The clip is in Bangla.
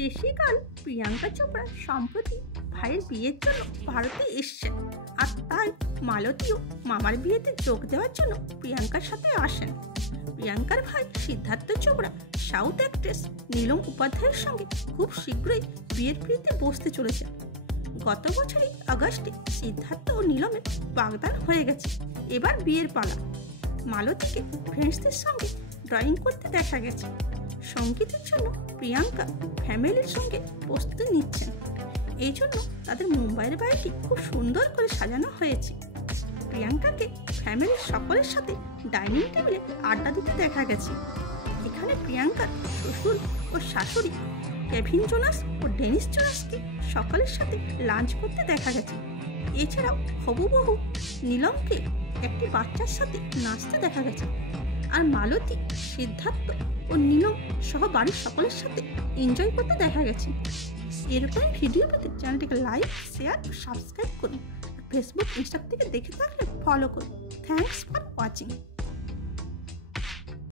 দেশি গার্ল প্রিয়াঙ্কা চোপড়া সম্প্রতি ভাইয়ের বিয়ের জন্য ভারতে এসছেন, আর তাই মালতীও মামার বিয়েতে যোগ দেওয়ার জন্য প্রিয়াঙ্কার সাথে আসেন। প্রিয়াঙ্কার ভাই সিদ্ধার্থ চোপড়া সাউথ অ্যাক্ট্রেস নীলম উপাধ্যায়ের সঙ্গে খুব শীঘ্রই বিয়ের পিঁড়িতে বসতে চলেছেন। গত বছরই আগস্টে সিদ্ধার্থ ও নীলমের বাগদান হয়ে গেছে, এবার বিয়ের পালা। মালতীকে ফ্রেন্ডসদের সঙ্গে ড্রয়িং করতে দেখা গেছে। সঙ্গীতের জন্য প্রিয়াঙ্কা ফ্যামিলির সঙ্গে প্রস্তুতি নিচ্ছেন, এই জন্য তাদের মুম্বাইয়ের বাড়িটি খুব সুন্দর করে সাজানো হয়েছে। প্রিয়াঙ্কাকে ফ্যামিলির সকলের সাথে ডাইনিং টেবিলে আড্ডা দিতে দেখা গেছে। এখানে প্রিয়াঙ্কার শ্বশুর ও শাশুড়ি কেভিন জোনাস ও ডেনিস জোনাসকে সকলের সাথে লাঞ্চ করতে দেখা গেছে। এছাড়াও হবুবহু নীলমকে একটি বাচ্চার সাথে নাচতে দেখা গেছে। আর মালতী, সিদ্ধার্থ ও নীলম সহ বাড়ির সকলের সাথে এনজয় করতে দেখা গেছে। এরকম ভিডিও পেতে চ্যানেলটিকে লাইক, শেয়ার ও সাবস্ক্রাইব করুন। ফেসবুক, ইনস্টা থেকে দেখে থাকলে ফলো করুন। Thanks for watching.